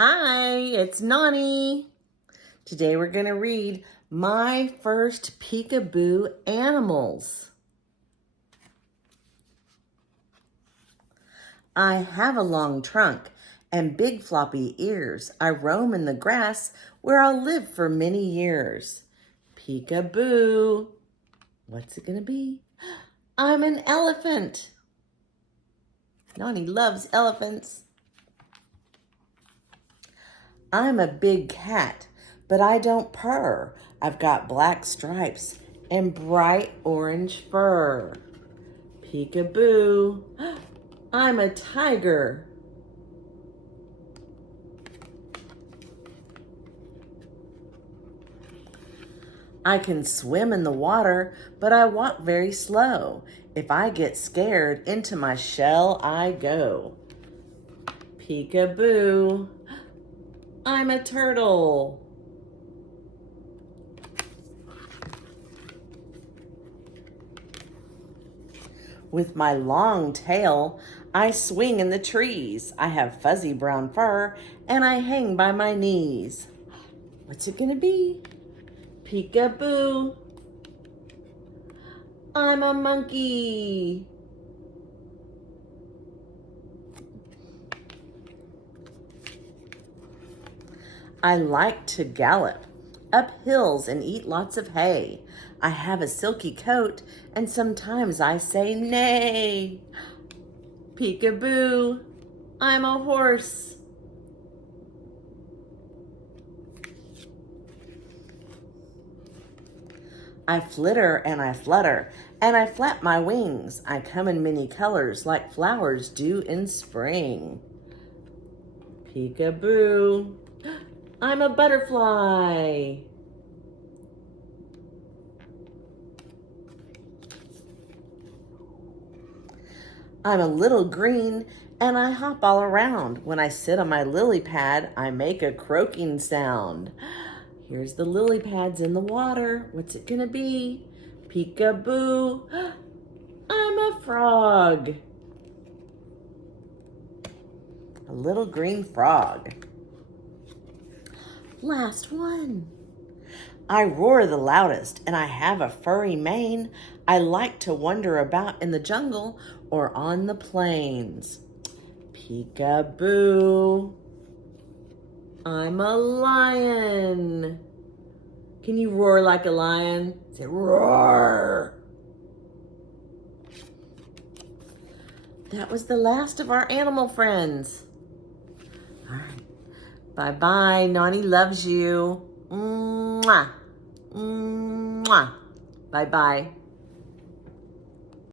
Hi, it's Nani. Today we're going to read My First Peekaboo Animals. I have a long trunk and big floppy ears. I roam in the grass where I'll live for many years. Peekaboo. What's it going to be? I'm an elephant. Nani loves elephants. I'm a big cat, but I don't purr. I've got black stripes and bright orange fur. Peekaboo. I'm a tiger. I can swim in the water, but I walk very slow. If I get scared, into my shell I go. Peekaboo. I'm a turtle. With my long tail, I swing in the trees. I have fuzzy brown fur, and I hang by my knees. What's it gonna be? Peekaboo. I'm a monkey. I like to gallop up hills and eat lots of hay. I have a silky coat, and sometimes I say neigh. Peekaboo, I'm a horse. I flitter and I flutter, and I flap my wings. I come in many colors like flowers do in spring. Peekaboo, I'm a butterfly. I'm a little green and I hop all around. When I sit on my lily pad, I make a croaking sound. Here's the lily pads in the water. What's it gonna be? Peekaboo, I'm a frog. A little green frog. Last one. I roar the loudest and I have a furry mane. I like to wander about in the jungle or on the plains. Peekaboo. I'm a lion. Can you roar like a lion? Say roar. That was the last of our animal friends. All right. Bye-bye. Nani loves you. Mwah. Mwah. Bye-bye.